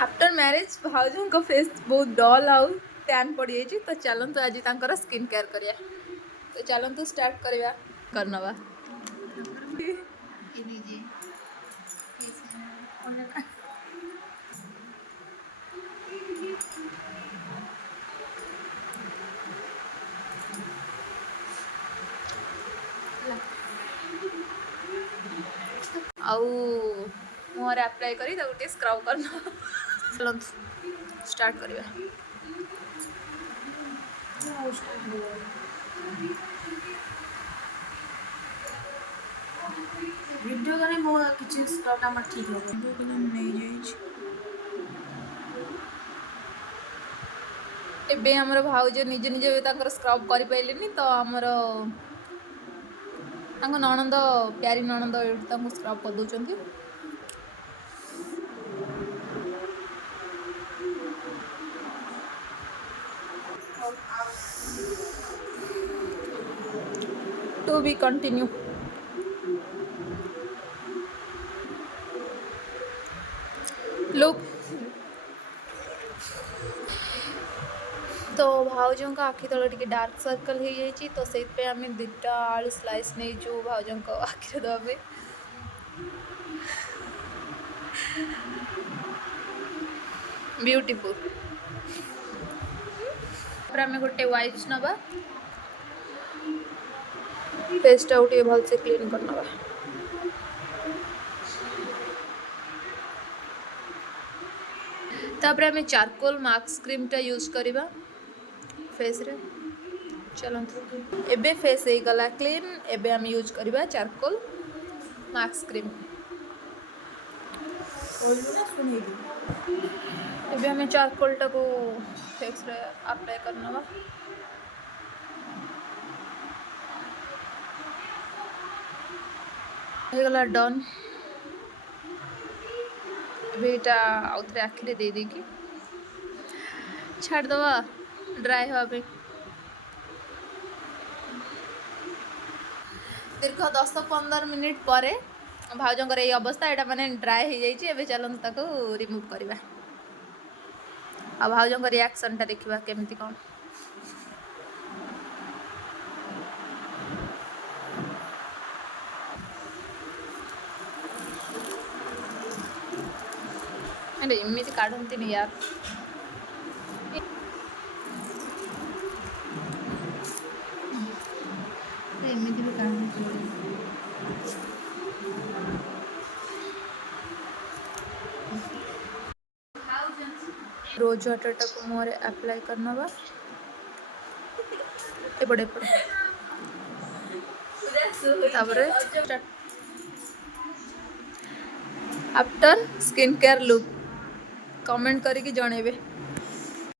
After marriage भाउजों को face बहुत डल आउ टैन पड़ जाइए तो चलतु आज तांकर स्किन केयर करिया तो चलतु स्टार्ट करिया करनवा आउ मुहर अप्लाई करी गोटे स्क्रब करना चलतु स्टार्ट करिया वीडियो गाने मो किछि स्क्रब हमर ठीक हो नहीं जाइछ एबे हमर भाउज निजे निजे तांकर स्क्रब करि पाइलेनी तो हमर तांको ननंद प्यारी ननंद तांको स्क्रब कर दउचंती टू बी कंटिन्यू लुक तो भाउजों का आखि तले टिके डार्क सर्कल हो जाइए तो से आम दुटा आलू स्लाइस नहीं भाउजों को आखिर दबे ब्यूटीफुल आम गोटे वाइप्स नवा फेसटा गोटे भलसे क्लीन कर नवा तापर आम चारकोल मास्क क्रीम टा यूज करवा फेस रे चलतु एबे फेस हो गला क्लीन एबे आम यूज करवा चारकोल मास्क क्रीम एबे आम चारकोल टा को फेस रे अप्लाई करनवा हो गला डन बेटा आउथरे आखिरे दे देकी छाड़ दवा ड्राई हवा पे दीर्घ 10-15 मिनिट पर भाउजंकर ये अवस्था एटा माने ड्राई हो जाइए एबे चलंतु ताको रिमूव करवा आ भाउजंकर रिएक्शन टा देखिबा केमिति कोन अरे इमिति काढंती नहीं यार एमिति भी काढने रोज वाटर टा को मुहरे अप्लाई करना बा एपड़े तापरे after skin care look comment करिकी जणेबे।